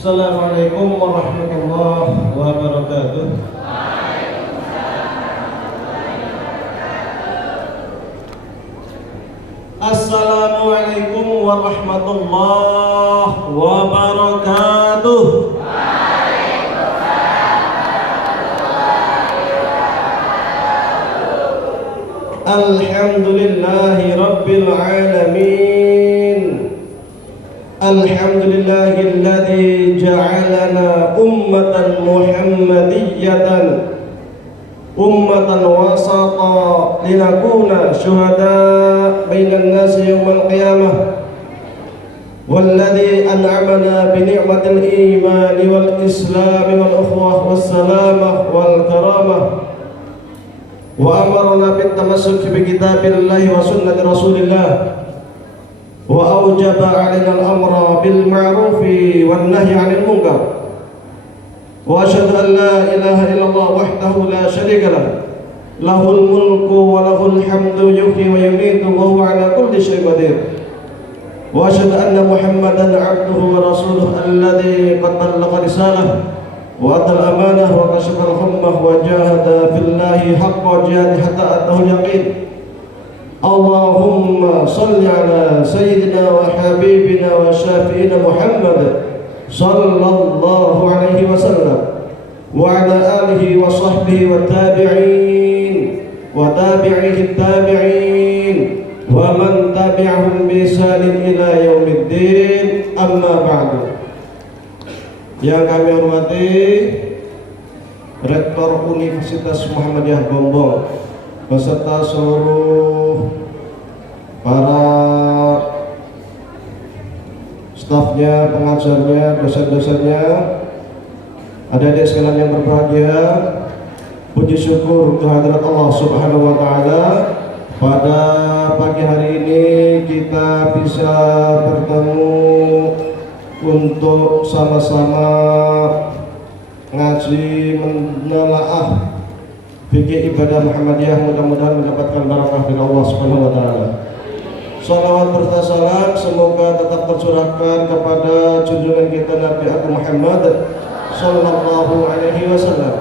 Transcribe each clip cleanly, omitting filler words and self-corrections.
Assalamualaikum warahmatullahi wabarakatuh. Assalamualaikum warahmatullahi wabarakatuh. Alhamdulillahi rabbil alamin. Alhamdulillahilladzi ja'alana ummatan muhammadiyatan ummatan wasata linakuna syuhada bainan nasi yawmal qiyamah walladzi an'amana bi ni'matil imani wal islami wal ukhwah was salamah wal karamah wa amarna bit tamassuk bi kitabillahi wa sunnati rasulillah wa aujaba 'alaina al-amra bil ma'rufi wan nahyi 'anil munkar wa asyhadu an la ilaha illallah wahdahu la syarika lah lahul mulku wa lahul hamdu yuhyi wa yumiitu wa huwa 'ala kulli syai'in qadir wa asyhadu anna muhammadan 'abduhu wa rasuluhu alladzi qad ballagha risalah wa atal amanah wa kashafa al-ghammah wa jahada fillahi haqqa jihadi hatta atahu yaqin. Allahumma salli ala sayyidina wa habibina wa syafi'ina Muhammad sallallahu alaihi wasallam wa ala alihi wa sahbihi wa tabi'in wa tabi'ihi tabi'in wa man tabi'ahum bi ihsanin ila yaumiddin, amma ba'du. Yang kami hormati Rektor Universitas Muhammadiyah Gombong beserta seluruh para stafnya, pengajarnya, dosen-dosennya, adik-adik sekalian yang berbahagia, puji syukur kehadirat Allah Subhanahu wa Ta'ala. Pada pagi hari ini kita bisa bertemu untuk sama-sama ngaji menelaah fikih ibadah Muhammadiyah, mudah-mudahan mendapatkan barakah dari Allah Subhanahu wa Ta'ala. Salawat serta salam semoga tetap tercurahkan kepada junjungan kita Nabi Agung Muhammad sallallahu alaihi wasallam.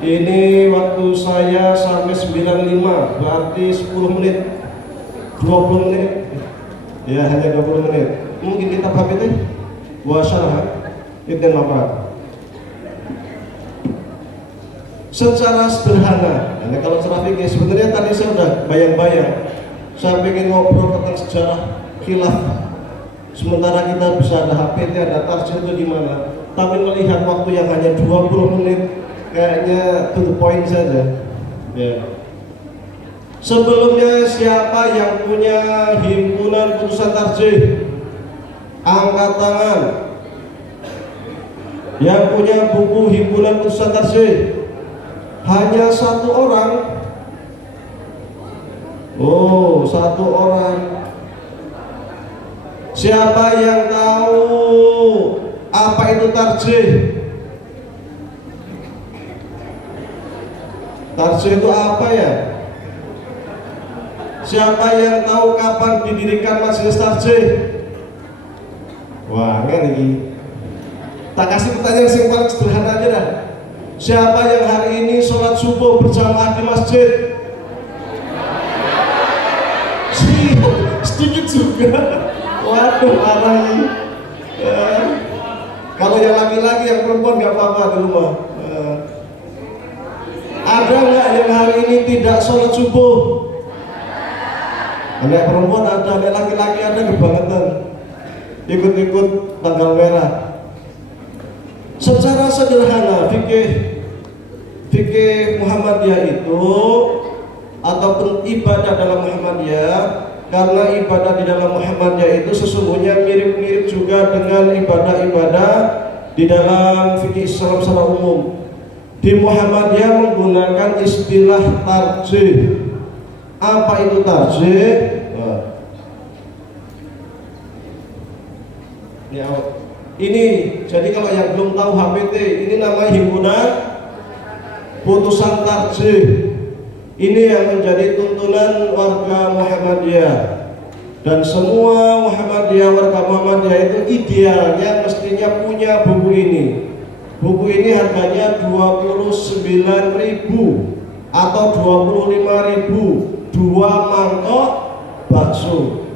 Ini waktu saya sampai 95, berarti 10 menit 20 menit ya, hanya 20 menit. Mungkin kita paham itu wa syarah ibn Ma'bad secara sederhana. Nah, kalau secara fikih sebenarnya tadi saya sudah bayang-bayang, saya ingin ngobrol tentang sejarah khilaf. Sementara kita bisa ada HPT, ada tarjih itu gimana? Tapi melihat waktu yang hanya 20 menit, kayaknya to the point saja. Ya. Sebelumnya siapa yang punya himpunan putusan tarjih? Angkat tangan. Yang punya buku himpunan putusan tarjih? Hanya satu orang. Oh, satu orang. Siapa yang tahu apa itu tarjih? Tarjih itu apa ya? Siapa yang tahu kapan didirikan majelis tarjih? Wah, ini tak kasih pertanyaan yang paling sederhana aja dah. Siapa yang hari ini sholat subuh berjamaah di masjid? Sedikit juga. Waduh, parah ini. Kalau yang laki-laki, yang perempuan nggak apa-apa di rumah. Ada nggak yang hari ini tidak sholat subuh? Anak perempuan ada, anak laki-laki ada, kebangetan. Ikut-ikut tanggal merah. Secara sederhana fikih Muhammadiyah itu ataupun ibadah dalam Muhammadiyah, karena ibadah di dalam Muhammadiyah itu sesungguhnya mirip-mirip juga dengan ibadah-ibadah di dalam fikih Islam secara umum. Di Muhammadiyah menggunakan istilah tarjih. Apa itu tarjih? Ini jadi kalau yang belum tahu HPT, ini namanya himpunan putusan tarjih. Ini yang menjadi tuntunan warga Muhammadiyah. Dan semua Muhammadiyah, warga Muhammadiyah itu idealnya mestinya punya buku ini. Buku ini harganya 29.000 atau 25.000, 2 mangkok bakso.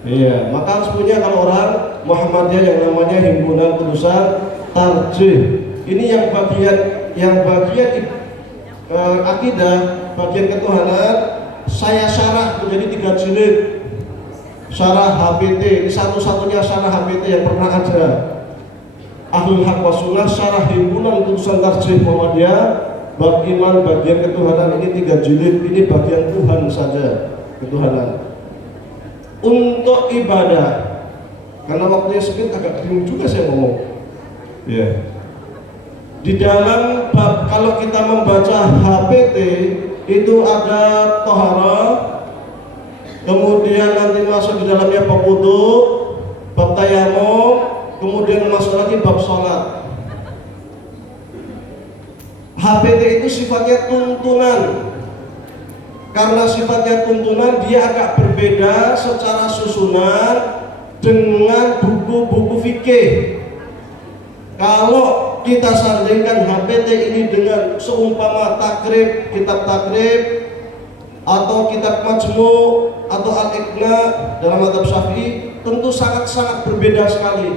Iya, maka harus punya kalau orang Muhammadiyah yang namanya Himpunan Utusan Tarjih. Ini yang bagian akidah, bagian ketuhanan saya syarah menjadi 3 jilid. Syarah HPT, ini satu-satunya syarah HPT yang pernah ada. Ahlul Haq wa Sunnah, syarah Himpunan Utusan Tarjih Muhammadiyah bab iman bagian ketuhanan, ini 3 jilid. Ini bagian Tuhan saja, ketuhanan. Untuk ibadah, karena waktunya sempit agak bingung juga saya ngomong. Ya. Di dalam bab kalau kita membaca HPT itu ada tohara, kemudian nanti masuk di dalamnya bab wudu, bab tayamum, kemudian masuk lagi bab sholat. HPT itu sifatnya tuntunan. Karena sifatnya tuntunan, dia agak berbeda secara susunan dengan buku-buku fikih. Kalau kita sandingkan HPT ini dengan seumpama takrib, kitab takrib atau kitab majmu' atau al-iqna dalam mazhab Syafi'i, tentu sangat-sangat berbeda sekali.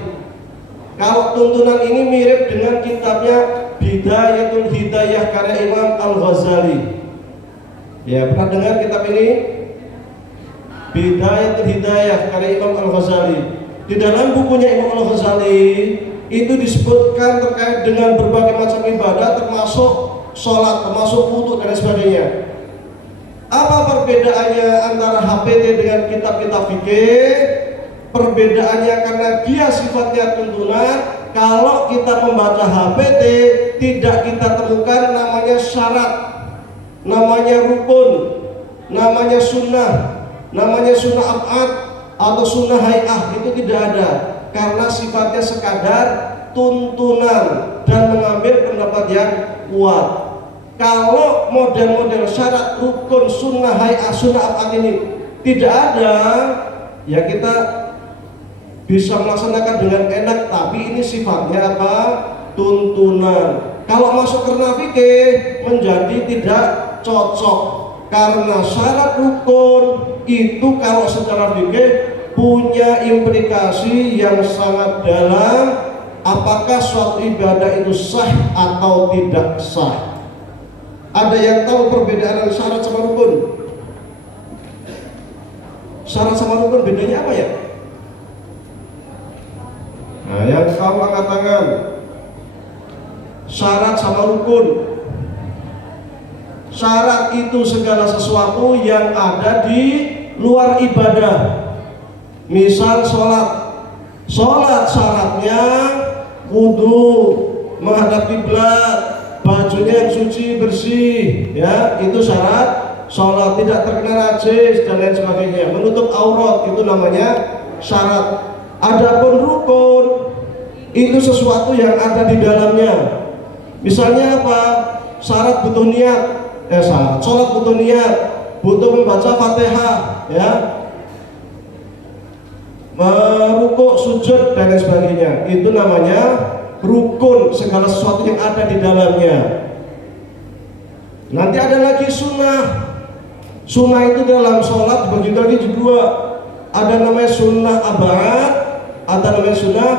Kalau tuntunan ini mirip dengan kitabnya Bidayatul Hidayah karya Imam Al-Ghazali. Ya, pernah dengar kitab ini? Bidayatul Hidayah karya Imam Al-Ghazali. Di dalam bukunya Imam Al-Ghazali itu disebutkan terkait dengan berbagai macam ibadah, termasuk sholat, termasuk wudu dan sebagainya. Apa perbedaannya antara HPT dengan kitab-kitab fikih? Perbedaannya karena dia sifatnya tuntunan. Kalau kita membaca HPT, tidak kita temukan namanya syarat, namanya rukun, namanya sunnah ab'ad atau sunnah hay'ah, itu tidak ada, karena sifatnya sekadar tuntunan dan mengambil pendapat yang kuat. Kalau model-model syarat, rukun, sunnah hay'ah, sunnah ab'ad ini tidak ada, ya kita bisa melaksanakan dengan enak, tapi ini sifatnya apa? Tuntunan. Kalau masuk kerana fikih menjadi tidak cocok, karena syarat rukun itu kalau secara fikih punya implikasi yang sangat dalam, apakah suatu ibadah itu sah atau tidak sah. Ada yang tahu perbedaan syarat sama rukun? Syarat sama rukun bedanya apa ya? Nah, yang tahu angkat tangan. Syarat sama rukun. Syarat itu segala sesuatu yang ada di luar ibadah. Misal sholat. Sholat syaratnya wudu, menghadap kiblat, bajunya yang suci bersih, ya itu syarat sholat, tidak terkena najis dan lain sebagainya. Menutup aurat itu namanya syarat. Adapun rukun itu sesuatu yang ada di dalamnya. Misalnya apa? Syarat butuh niat, sholat butuh niat, butuh membaca Fatihah, ya, merukuk, sujud dan lain sebagainya. Itu namanya rukun, segala sesuatu yang ada di dalamnya. Nanti ada lagi sunnah. Sunnah itu dalam sholat dibagi lagi dua. Ada namanya sunnah ab'ad, ada namanya sunnah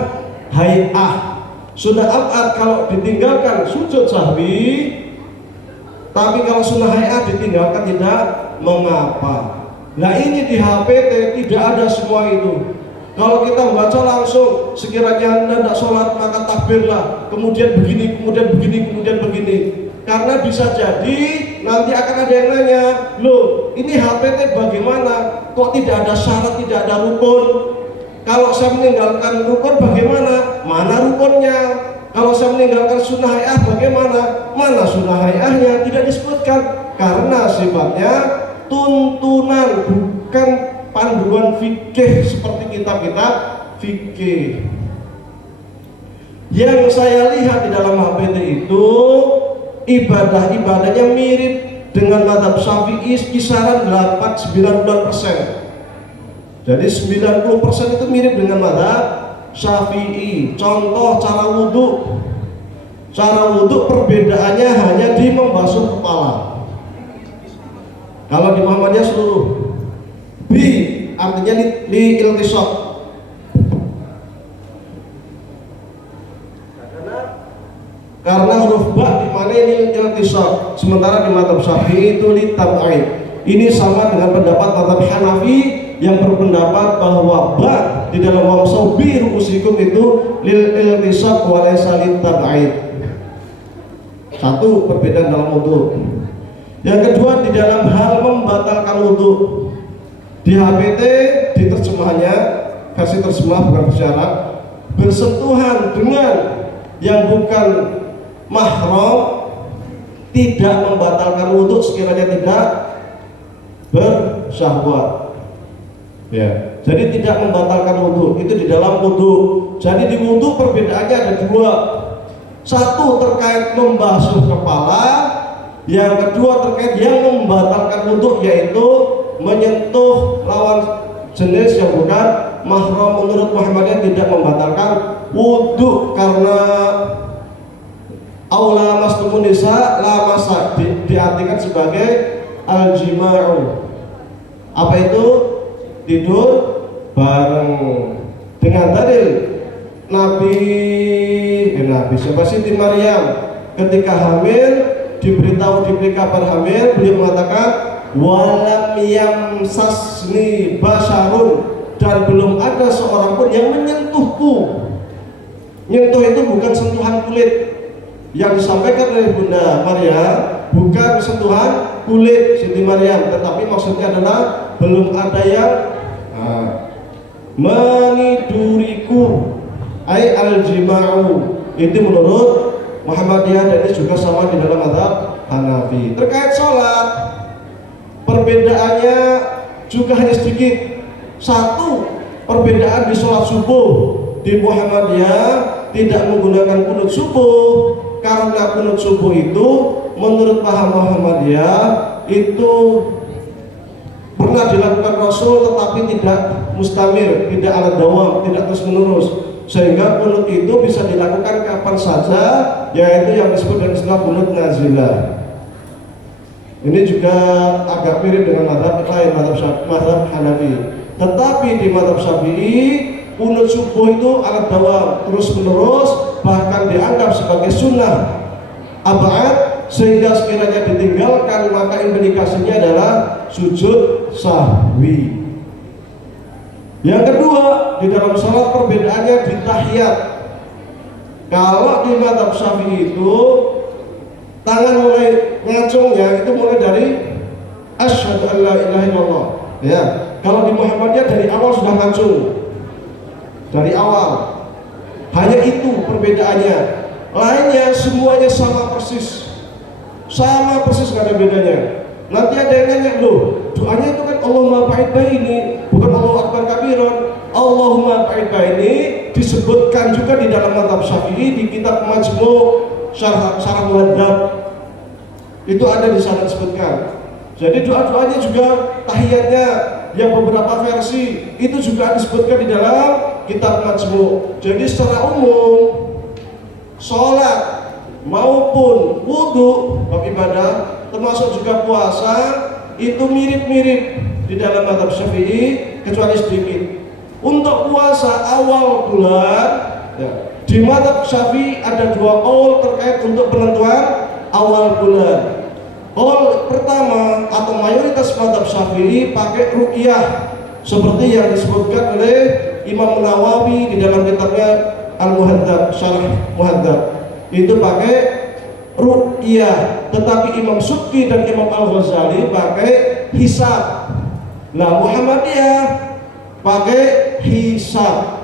hay'ah. Sunnah ab'ad kalau ditinggalkan sujud sahwi, tapi kalau sunnah hay'ah ditinggalkan tidak mengapa. Nah ini di HPT tidak ada semua itu. Kalau kita membaca langsung, sekiranya Anda tidak sholat maka takbirlah, kemudian begini, kemudian begini, kemudian begini. Karena bisa jadi nanti akan ada yang nanya, loh ini HPT bagaimana? Kok tidak ada syarat, tidak ada rukun? Kalau saya meninggalkan rukun bagaimana? Mana rukunnya? Kalau saya meninggalkan sunnah hay'ah bagaimana? Mana sunnah hay'ahnya? Tidak disebutkan, karena sifatnya tuntunan, bukan panduan fikih seperti kitab-kitab fikih. Yang saya lihat di dalam HPT itu ibadah-ibadahnya mirip dengan mazhab Syafi'i kisaran 8-9%. Jadi 90% itu mirip dengan mazhab Syafi'i. Contoh cara wudhu. Cara wudhu perbedaannya hanya di membasuh kepala. Kalau di Muhammadiyah seluruh. Bi artinya li iltisaq. Karena huruf ba di mana ini iltisaq. Sementara di mazhab Syafi'i itu li tab'id. Ini sama dengan pendapat mazhab Hanafi yang berpendapat bahwa ba di dalam wamsau bi ru'usikum itu lil iltisaq wa laysa lit tab'id. Satu perbedaan dalam wudhu. Yang kedua di dalam hal membatalkan wudhu. Di HPT di terjemahannya versi terjemah bukan versi Arab, bersentuhan dengan yang bukan mahram tidak membatalkan wudhu sekiranya tidak bersyahwat. Ya, jadi tidak membatalkan wudhu itu di dalam wudhu. Jadi di wudhu perbedaannya ada dua. Satu terkait membasuh kepala, yang kedua terkait yang membatalkan wudhu yaitu menyentuh lawan jenis yang bukan mahram. Menurut Muhammadiyah tidak membatalkan wudhu karena aula mastumun nisa la masa diartikan sebagai al-jima'u. Apa itu? Tidur bareng. Dengan dalil Nabi siapa Siti Maryam ketika hamil diberi kabar hamil, beliau mengatakan walam yamsasni basyarun, dan belum ada seorang pun yang menyentuhku. Nyentuh itu bukan sentuhan kulit. Yang disampaikan oleh Bunda Maryam bukan sentuhan kulit Siti Maryam, tetapi maksudnya adalah belum ada yang meniduriku ay al-jima'u. Itu menurut Muhammadiyah dan ini juga sama di dalam mazhab Hanafi. Terkait sholat perbedaannya juga hanya sedikit. Satu, perbedaan di sholat subuh. Di Muhammadiyah tidak menggunakan kunut subuh karena kunut subuh itu menurut paham Muhammadiyah itu pernah dilakukan Rasul tetapi tidak mustamir, tidak ala dawam, tidak terus menerus, sehingga kunut itu bisa dilakukan kapan saja, yaitu yang disebut dengan istilah kunut nazilah. Ini juga agak mirip dengan mazhab lain, mazhab Hanafi. Tetapi di mazhab Syafi'i kunut subuh itu ala dawam, terus menerus, bahkan dianggap sebagai sunnah abad, sehingga sekiranya ditinggalkan maka implikasinya adalah sujud sahwi. Yang kedua, di dalam salat perbedaannya di tahiyat. Kalau di mazhab Syafi'i itu tangan mulai ngacungnya itu mulai dari asyhadu an la ilaha illallah. Ya, kalau di Muhammadiyah dari awal sudah ngacung. Dari awal. Hanya itu perbedaannya. Lainnya semuanya sama persis. Sama persis, nggak ada bedanya. Nanti ada yang nanya, loh doanya itu kan Allahumma ba'id baini, bukan Allahu akbar kabiran. Allahumma ba'id baini disebutkan juga di dalam mazhab Syafi'i di kitab Majmu' Syarah Muhaddab. Itu ada di sana disebutkan. Jadi doa-doanya juga tahiyatnya yang beberapa versi itu juga disebutkan di dalam kitab Majmu'. Jadi secara umum sholat maupun wudhu bab ibadah termasuk juga puasa itu mirip-mirip di dalam mazhab Syafi'i kecuali sedikit. Untuk puasa awal bulan ya, di mazhab Syafi'i ada dua qaul terkait untuk penentuan awal bulan. Qaul pertama atau mayoritas mazhab Syafi'i pakai ruqyah seperti yang disebutkan oleh Imam Nawawi di dalam kitabnya Al-Muhaddab, Syarah Muhaddab. Itu pakai ruqyah, tetapi Imam Subki dan Imam Al-Ghazali pakai hisab. Nah, Muhammadiyah pakai hisab.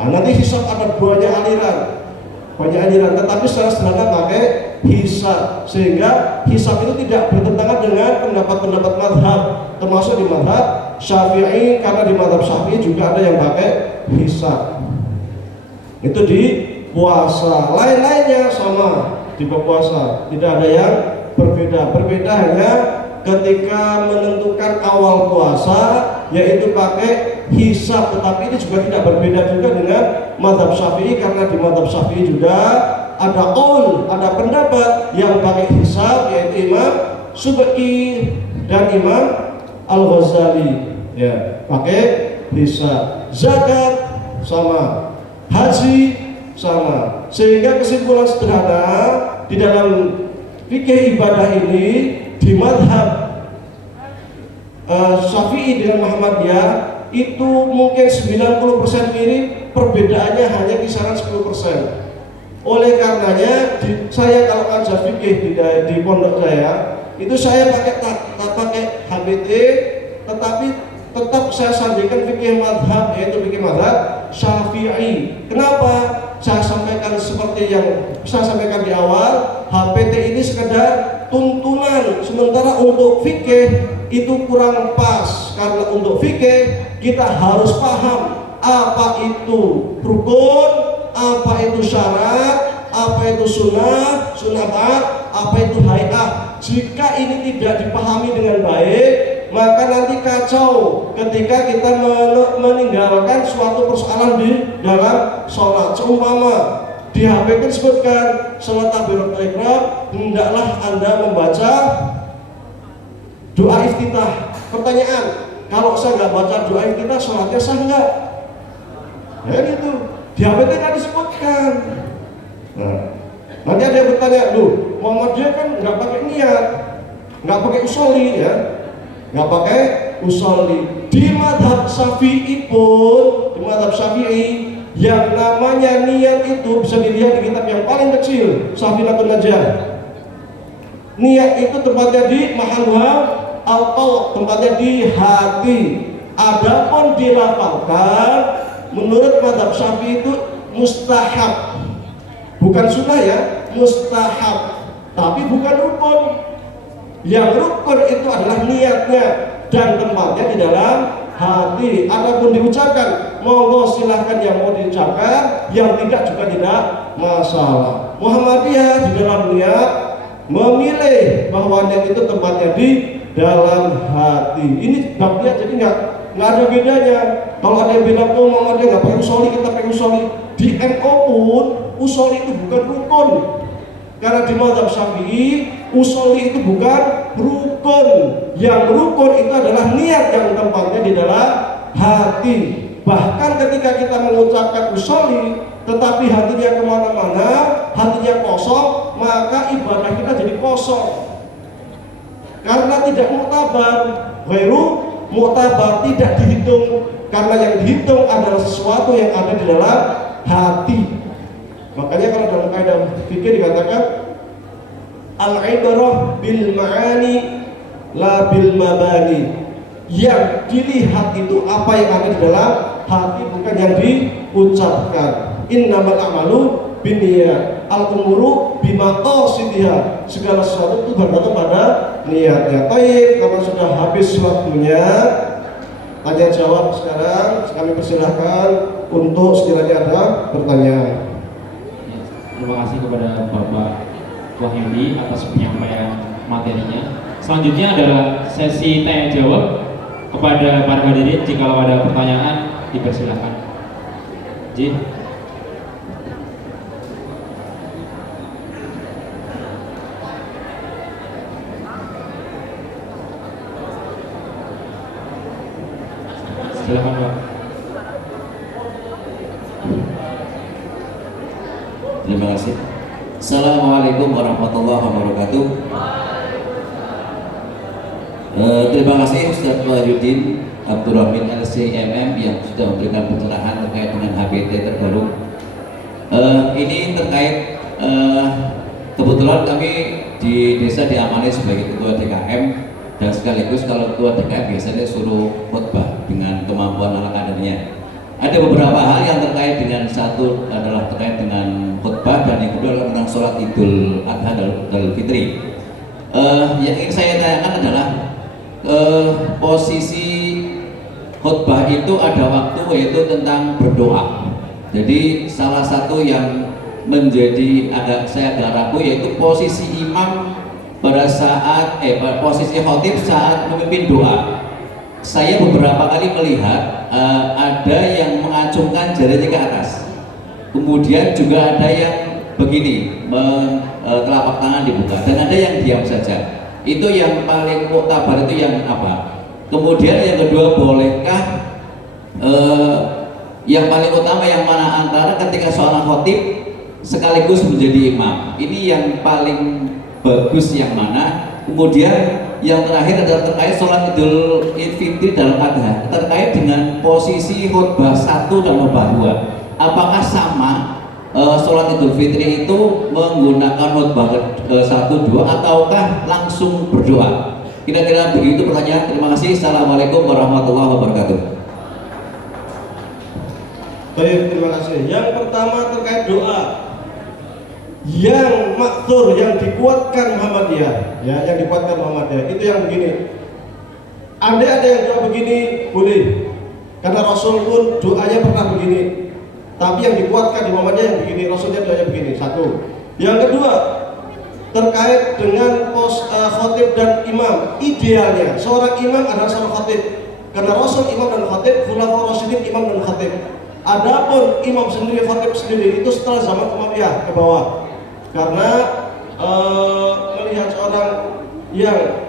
Nah, nanti hisab ada banyak aliran, tetapi secara sederhana pakai hisab, sehingga hisab itu tidak bertentangan dengan pendapat-pendapat mazhab, termasuk di mazhab Syafi'i, karena di mazhab Syafi'i juga ada yang pakai hisab. Itu di puasa, lain-lainnya sama di puasa, tidak ada yang berbeda. Berbeda hanya ketika menentukan awal puasa yaitu pakai hisab, tetapi ini juga tidak berbeda juga dengan mazhab Syafi'i, karena di mazhab Syafi'i juga ada qaul, ada pendapat yang pakai hisab, yaitu Imam Subki dan Imam Al-Ghazali, ya, pakai hisab. Zakat sama, haji sama, sehingga kesimpulan sederhana di dalam fikih ibadah ini di mazhab Syafi'i dengan Muhammadiyah itu mungkin 90% mirip, perbedaannya hanya kisaran 10%. Oleh karenanya saya kalau ngajar fikih di pondok saya itu saya pakai HBT, tetapi tetap saya sandingkan fikih mazhab, yaitu fikih mazhab Syafi'i. Kenapa? Saya sampaikan seperti yang saya sampaikan di awal, HPT ini sekedar tuntunan, sementara untuk fikih itu kurang pas, karena untuk fikih kita harus paham apa itu rukun, apa itu syarat, apa itu sunnah, sunnatat, apa itu hay'ah. Jika ini tidak dipahami dengan baik, maka nanti kacau ketika kita meninggalkan suatu persoalan di dalam sholat. Seumpama di HP disebutkan sholat takbiratul ihram, hendaklah Anda membaca doa iftitah. Pertanyaan, kalau saya nggak baca doa iftitah, sholatnya sah nggak? Ya gitu, di HP nggak disebutkan. Nah, nanti ada yang bertanya, loh, Muhammadiyah kan nggak pakai niat, nggak pakai usolli, ya, nggak pakai usolli. Di mazhab Syafi'i pun, di mazhab Syafi'i yang namanya niat itu bisa dilihat di kitab yang paling kecil, Safinatun Najah. Niat itu tempatnya di mahalluha al-qalb, tempatnya di hati. Adapun dilafalkan menurut mazhab Syafi'i itu mustahab, bukan sunnah ya, mustahab, tapi bukan rukun. Yang rukun itu adalah niatnya dan tempatnya di dalam hati. Adapun diucapkan, monggo silahkan yang mau diucapkan, yang tidak juga tidak masalah. Muhammadiyah di dalam niat memilih bahwa niat itu tempatnya di dalam hati. Ini bab niat, jadi nggak ada bedanya. Kalau ada yang bilang, oh Muhammadiyah nggak pakai usolli, kita pakai usolli. Di NU pun usolli itu bukan rukun, karena di mazhab Syafi'i usolli itu bukan rukun. Yang rukun itu adalah niat yang tempatnya di dalam hati. Bahkan ketika kita mengucapkan usolli tetapi hatinya kemana-mana, hatinya kosong, maka ibadah kita jadi kosong, karena tidak muktabar. Ghairu muktabar, tidak dihitung, karena yang dihitung adalah sesuatu yang ada di dalam hati. Makanya kalau dalam kaidah fikih dikatakan al-ibrah bil ma'ani la bil mabani. Yang dilihat itu apa yang ada di dalam hati, bukan yang diucapkan. Innamal a'malu binniyat, al-umuru bimaqasidiha. Segala sesuatu itu bergantung pada niatnya. Baik, kalau sudah habis waktunya tanya jawab sekarang, kami persilahkan untuk sekiranya ada pertanyaan. Terima kasih kepada Bapak Wahyudi atas penyampaian materinya. Selanjutnya adalah sesi tanya jawab kepada para hadirin. Jika ada pertanyaan, dipersilahkan. Ji. Silakan Pak. Terima kasih. Assalamualaikum warahmatullahi wabarakatuh. Terima kasih Ustaz Wahyudin Abdurrahmin LCMM yang sudah memberikan pencerahan terkait dengan HBT terbaru. Ini terkait kebetulan kami di desa diamani sebagai ketua DKM, dan sekaligus kalau ketua DKM biasanya suruh khutbah dengan kemampuan ala kadernya. Ada beberapa hal yang terkait dengan, satu adalah terkait dengan khutbah, dan yang kedua adalah tentang sholat Idul Adha dan Idul Fitri. Yang ingin saya tanyakan adalah posisi khutbah itu ada waktu, yaitu tentang berdoa. Jadi salah satu yang menjadi saya agak ragu yaitu posisi imam pada saat posisi khotib saat memimpin doa. saya beberapa kali melihat ada yang mengacungkan jarinya ke atas, kemudian juga ada yang begini, telapak tangan dibuka, dan ada yang diam saja. Itu yang paling muktabar, itu yang apa? Kemudian yang kedua, bolehkah yang paling utama yang mana antara ketika seorang khotib sekaligus menjadi imam? Ini yang paling bagus yang mana? Kemudian yang terakhir adalah terkait sholat Idul Fitri dalam adha, terkait dengan posisi khutbah 1 dan khutbah 2. Apakah sama sholat Idul Fitri itu menggunakan khutbah 1, 2 ataukah langsung berdoa? Kira-kira begitu pertanyaan. Terima kasih. Assalamualaikum warahmatullahi wabarakatuh. Baik, terima kasih. Yang pertama terkait doa yang maktur, yang dikuatkan Muhammadiyah, ya, yang dikuatkan Muhammadiyah itu yang begini. Ada yang doa begini boleh, karena Rasul pun doanya pernah begini. Tapi yang dikuatkan di Muhammadiyah yang begini, Rasulnya doanya begini. Satu. Yang kedua, terkait dengan khotib dan imam, idealnya seorang imam adalah seorang khotib, karena Rasul imam dan khotib, khulafaur rasyidin imam dan khotib. Adapun imam sendiri, khotib sendiri itu setelah zaman Umayyah ke bawah. Karena melihat seorang yang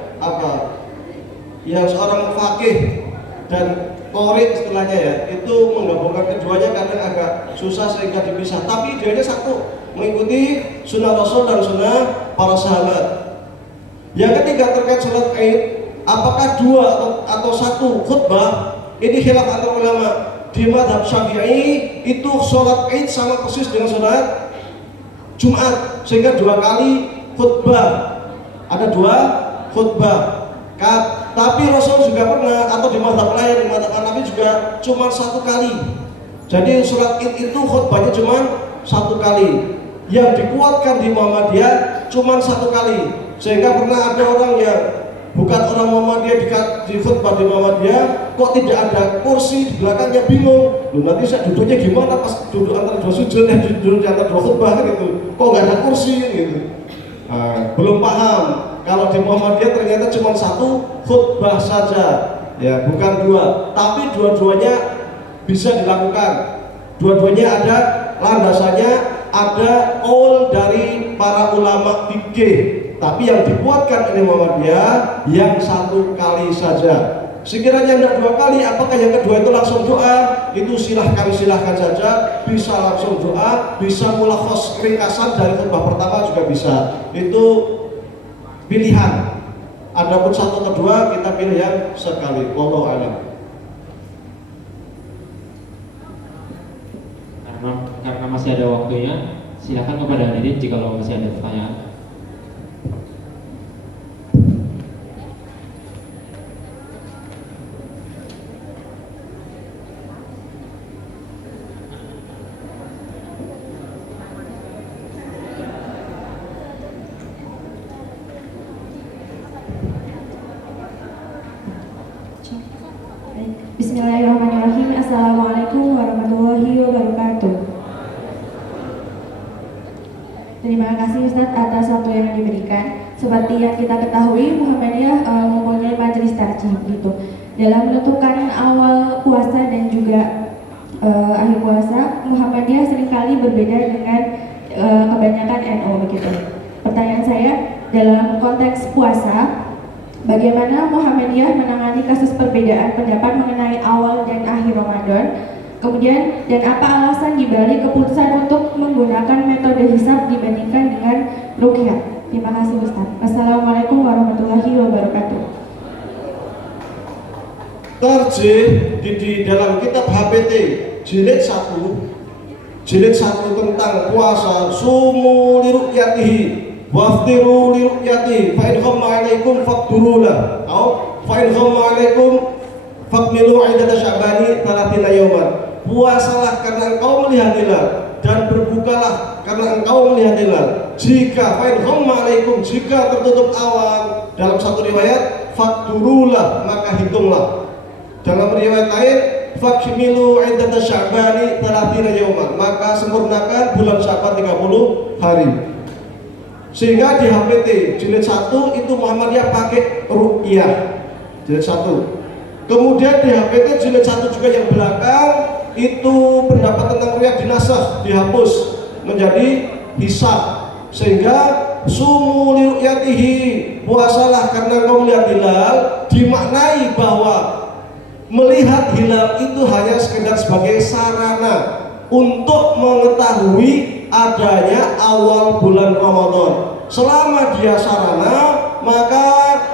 seorang fakih dan qori istilahnya ya, itu menggabungkan keduanya kadang agak susah sehingga dipisah. Tapi idealnya satu, mengikuti sunnah Rasul dan sunnah para sahabat. Yang ketiga terkait sholat Id, apakah 2 atau 1 khutbah? Ini khilaf antar ulama. Di mazhab Syafi'i itu sholat Id sama persis dengan sholat Jumat, sehingga 2 kali khutbah. Ada 2 khutbah. Tapi Rasul juga pernah, atau di mazhab lain, di mazhab Hanafi juga cuma 1 kali. Jadi sholat Id itu khutbahnya cuma 1 kali. Yang dikuatkan di Muhammadiyah cuma 1 kali. Sehingga pernah ada orang yang bukan orang Muhammadiyah di khutbah di Muhammadiyah, kok tidak ada kursi di belakangnya, bingung. Loh, nanti saya duduknya gimana pas duduk antara 2 sujud, duduk di antara 2 khutbah gitu. Kok nggak ada kursi gitu. Belum paham kalau di Muhammadiyah ternyata cuma 1 khutbah saja, ya, bukan 2. Tapi dua-duanya bisa dilakukan. Dua-duanya ada landasannya, ada qaul dari para ulama fikih. Tapi yang dikuatkan oleh Muhammadiyah yang 1 kali saja. Sekiranya tidak 2 kali, apakah yang kedua itu langsung doa? Itu silahkan saja. Bisa langsung doa, bisa mulakhos ringkasan dari khutbah pertama juga bisa. Itu pilihan. Adapun 1 atau 2 kita pilih yang sekali. Wallahu a'lam. Karena masih ada waktunya, silakan kepada hadirin jika masih ada pertanyaan. Bismillahirrahmanirrahim. Assalamualaikum warahmatullahi wabarakatuh. Terima kasih Ustadz atas waktu yang diberikan. Seperti yang kita ketahui, Muhammadiyah mempunyai majelis tarjih gitu. Dalam menentukan awal puasa dan juga akhir puasa, Muhammadiyah seringkali berbeda dengan kebanyakan NU begitu. Pertanyaan saya, dalam konteks puasa, bagaimana Muhammadiyah menangani kasus perbedaan pendapat mengenai awal dan akhir Ramadan? Kemudian, dan apa alasan dibalik keputusan untuk menggunakan metode hisab dibandingkan dengan ruqyah? Terima kasih Ustaz. Wassalamualaikum warahmatullahi wabarakatuh. Tarjih di dalam kitab HPT jilid 1 tentang puasa, sumu li ru'yatihi waftiru li ru'yatihi, fa in khamma 'alaikum faqdurulah, atau fa in khamma 'alaikum faqmilu 'iddata sya'bani 30 yawman. Puasalah karena engkau melihat hilal dan berbukalah karena engkau melihat hilal. Jika fa in khamma 'alaikum, jika tertutup awan, dalam satu riwayat faqdurulah, maka hitunglah. Dalam riwayat lain fakmilu 'iddata sya'bani 30 yawman, maka sempurnakan bulan Sya'ban 30 hari. Sehingga di HPT jilid 1 itu Muhammadiyah pakai ruqyah jilid 1. Kemudian di HPT jilid 1 juga yang belakang itu pendapat tentang ru'yah dinasah dihapus menjadi hisab, sehingga sumu liru'yatihi, puasalah karena kau melihat hilal, dimaknai bahwa melihat hilal itu hanya sekedar sebagai sarana untuk mengetahui adanya awal bulan Ramadan. Selama dia sarana, maka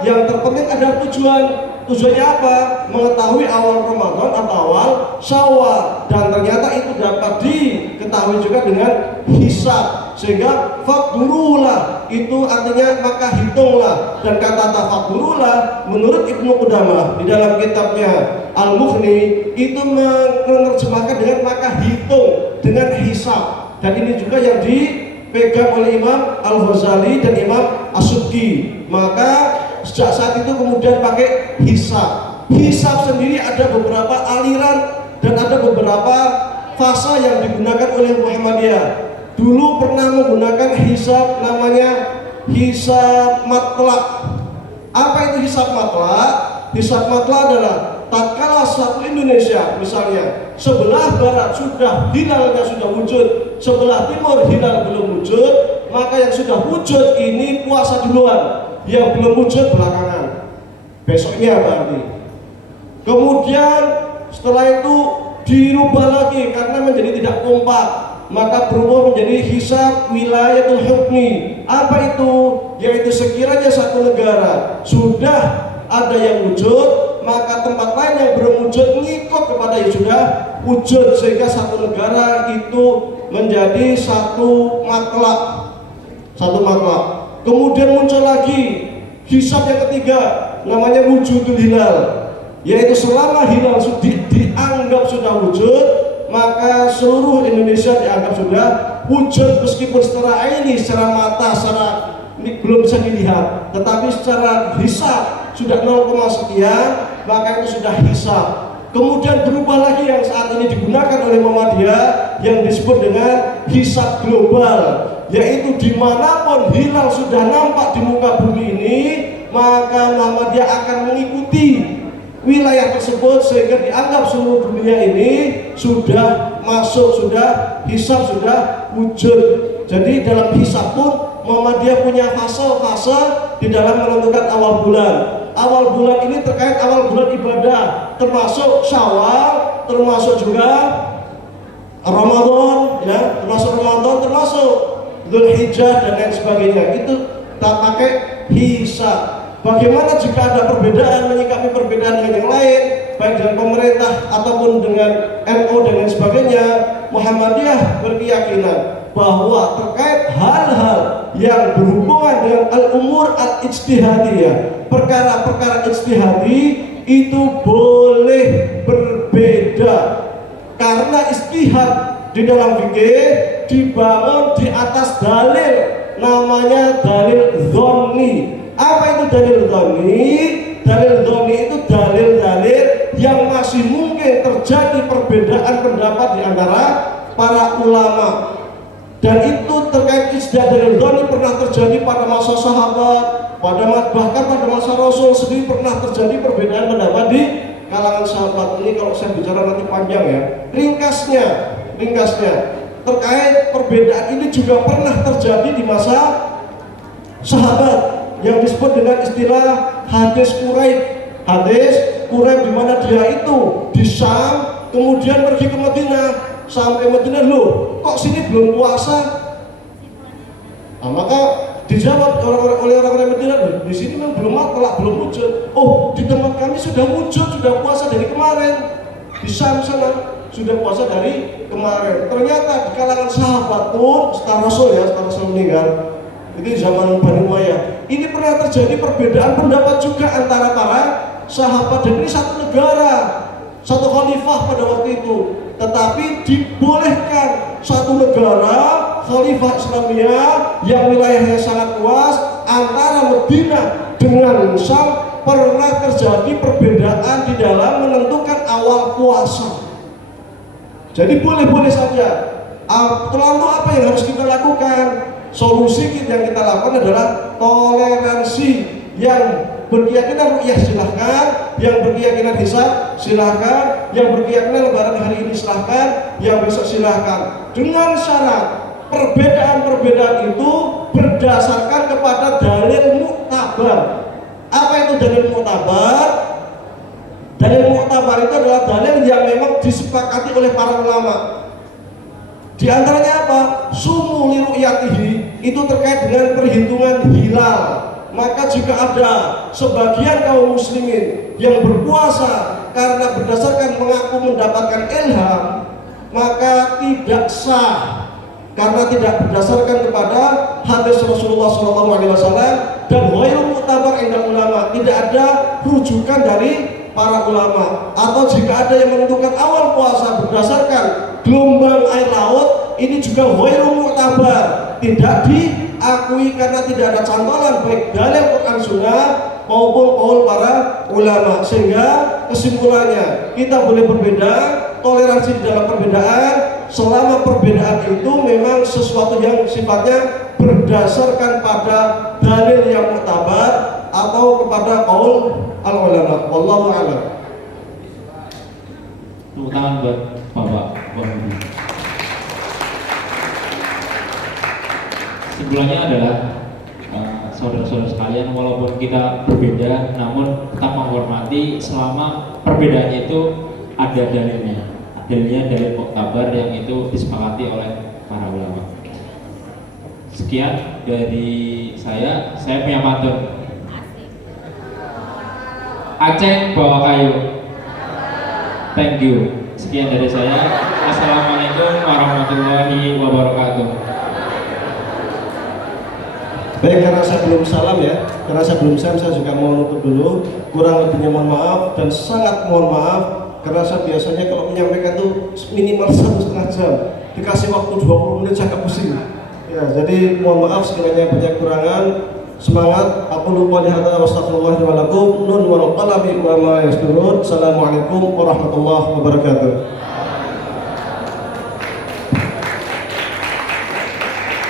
yang terpenting adalah tujuan. Tujuannya apa? Mengetahui awal Ramadan atau awal Syawal, dan ternyata itu dapat diketahui juga dengan hisab, sehingga fakdurulah itu artinya maka hitunglah. Dan kata fakdurulah menurut Ibnu Qudamah di dalam kitabnya Al-Mughni itu menerjemahkan dengan maka hitung dengan hisab, dan ini juga yang dipegang oleh Imam Al-Ghazali dan Imam As-Subki. Maka sejak saat itu kemudian pakai hisab. Hisab sendiri ada beberapa aliran dan ada beberapa fasa yang digunakan oleh Muhammadiyah. Dulu pernah menggunakan hisab namanya hisab matlaq. Apa itu hisab matlaq? Hisab matlaq adalah tatkala satu Indonesia misalnya sebelah barat sudah hilalnya sudah wujud, sebelah timur hilal belum wujud, maka yang sudah wujud ini puasa duluan, yang belum wujud belakangan, besoknya berarti. Kemudian setelah itu dirubah lagi karena menjadi tidak kompak, maka berubah menjadi hisab wilayatul hukmi. Apa itu? Yaitu sekiranya satu negara sudah ada yang wujud, maka tempat lain yang belum wujud ngikut kepada yang sudah wujud, sehingga satu negara itu menjadi satu matlaq. Kemudian muncul lagi hisab yang ketiga namanya wujudul hilal, yaitu selama hilal dianggap sudah wujud, maka seluruh Indonesia dianggap sudah wujud, meskipun secara ini, secara mata, secara ini belum bisa dilihat, tetapi secara hisab sudah 0, sekian, maka itu sudah hisab. Kemudian berubah lagi yang saat ini digunakan oleh Muhammadiyah yang disebut dengan hisab global, yaitu dimanapun hilal sudah nampak di muka bumi ini, maka Muhammadiyah akan mengikuti wilayah tersebut sehingga dianggap seluruh dunia ini sudah masuk, sudah hisab, sudah wujud. Jadi dalam hisab pun Muhammadiyah punya fase-fase di dalam menentukan awal bulan. Awal bulan ini terkait awal bulan ibadah, termasuk Syawal, termasuk juga Ramadan, ya, termasuk Ramadan, termasuk Dzulhijjah dan lain sebagainya. Itu tak pakai hisab. Bagaimana jika ada perbedaan, menyikapi perbedaan dengan yang lain, baik dengan pemerintah ataupun dengan NU dan lain sebagainya? Muhammadiyah berkeyakinan bahwa terkait hal-hal yang berhubungan dengan al-umur al-ijtihadiyah, perkara-perkara ijtihadi itu boleh berbeda, karena ijtihad di dalam fikih dibangun di atas dalil, namanya dalil dzanni. Apa itu dalil dzanni? Dalil dzanni itu dalil-dalil yang masih mungkin terjadi perbedaan pendapat di antara para ulama. Dan itu terkait ijtihad dalil dzanni pernah terjadi pada masa sahabat, bahkan pada masa Rasul sendiri pernah terjadi perbedaan pendapat di kalangan sahabat. Ini kalau saya bicara nanti panjang ya. Ringkasnya terkait perbedaan ini juga pernah terjadi di masa sahabat yang disebut dengan istilah hadis Quraib. Hadis Quraib di mana dia itu di Syam, kemudian pergi ke Madinah. Sampai Madinah, loh kok sini belum puasa? Nah, maka dijawab oleh orang-orang Madinah, di sini memang belum matlaq, belum wujud. Oh, di tempat kami sudah wujud, sudah puasa dari kemarin. Di Syam sana sudah puasa dari kemarin. Ternyata di kalangan sahabat pun setelah Rasul meninggal, itu zaman Bani Umayyah, ini pernah terjadi perbedaan pendapat juga antara para sahabat, dan ini satu negara, satu khalifah pada waktu itu. Tetapi dibolehkan satu negara, khalifah Islamiyah yang wilayahnya sangat luas, antara Madinah dengan Syam, pernah terjadi perbedaan di dalam menentukan awal puasa. Jadi boleh-boleh saja. Lalu apa yang harus kita lakukan? Solusi yang kita lakukan adalah toleransi yang berkeyakinan ru'yah silahkan, yang berkeyakinan hisab silahkan, yang berkeyakinan lebaran hari ini silahkan, yang besok silahkan, dengan syarat perbedaan-perbedaan itu berdasarkan kepada dalil muktabar. Apa itu dalil muktabar? Dalil muktabar itu adalah dalil yang memang disepakati oleh para ulama. Di antaranya apa? Sumu li ru'yatihi, itu terkait dengan perhitungan hilal. Maka jika ada sebagian kaum muslimin yang berpuasa karena berdasarkan mengaku mendapatkan ilham, maka tidak sah, karena tidak berdasarkan kepada hadis Rasulullah SAW dan ghairu mu'tabar inda ulama, tidak ada rujukan dari para ulama. Atau jika ada yang menentukan awal puasa berdasarkan gelombang air laut, ini juga ghairu mu'tabar, tidak diakui karena tidak ada cantolan baik dalil Quran Sunnah maupun qaul para ulama. Sehingga kesimpulannya, kita boleh berbeda, toleransi di dalam perbedaan selama perbedaan itu memang sesuatu yang sifatnya berdasarkan pada dalil yang muktabar atau kepada qaul al-ulama. Wallahu a'lam. Tepuk tangan buat Bapak Wahyudi. Kesimpulannya adalah saudara-saudara sekalian, walaupun kita berbeda namun tetap menghormati selama perbedaannya itu ada dalilnya. Dalilnya dari muktabar yang itu disepakati oleh para ulama. Sekian dari saya punya pantun. Aceh bawa kayu. Thank you. Sekian dari saya. Assalamualaikum warahmatullahi wabarakatuh. Baik, karena saya belum salam ya, karena saya belum salam, saya juga mau nutup dulu. Kurang lebihnya mohon maaf dan sangat mohon maaf, karena saya biasanya kalau menyampaikan itu minimal 1,5 jam, dikasih waktu 20 menit saya agak pusing. Ya, jadi mohon maaf sekiranya banyak kekurangan. Semangat. Aku lupa dihadza wastaghfirullahi wa lakum. Nun wal qalami wa ma yasturun. Assalamualaikum warahmatullahi wabarakatuh.